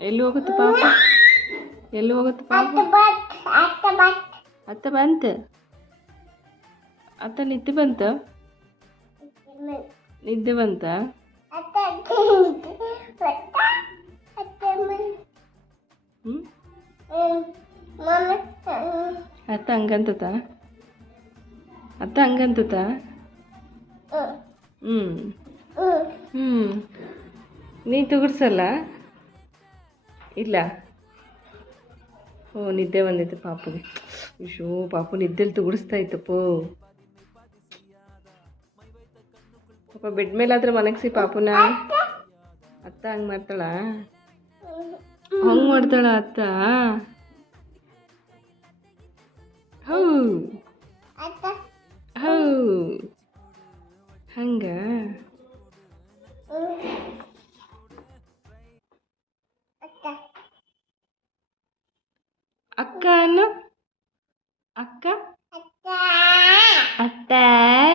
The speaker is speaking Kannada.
ಎಲ್ಲಿ ಹೋಗುತ್ತೆ ಪಾಪ? ಎಲ್ಲಿ ಹೋಗುತ್ತೆ ಪಾಪ? ಅತ್ತ ಬಂತ? ಅತ್ತ ನಿದ್ದೆ ಬಂತ? ನಿದ್ದೆ ಬಂತ? ಅತ್ತ ಹಂಗಂತತ? ಅತ್ತ ಹಂಗಂತತ? ಹ್ಞೂ ಹ್ಞೂ ನೀ ತುಗುಡ್ಸಲ್ಲ? ಇಲ್ಲ. ಓ ನಿದ್ದೆ ಬಂದೈತೆ ಪಾಪುಗೆ. ಅಯ್ಯೋ ಪಾಪು ನಿದ್ದೆಲಿ ತುಗುಡಿಸ್ತಾ ಇತ್ತಪ್ಪೋ. ಪಾಪ ಬೆಡ್ ಮೇಲಾದ್ರೆ ಮಲಗಿಸಿ ಪಾಪುನ. ಅತ್ತ ಹಂಗೆ ಮಾಡ್ತಾಳ? ಹಂಗೆ ಮಾಡ್ತಾಳ ಅತ್ತ? ಹೌ ಹೌ ಹಂಗ ಅಕ್ಕ ಅನ್ನು ಅಕ್ಕ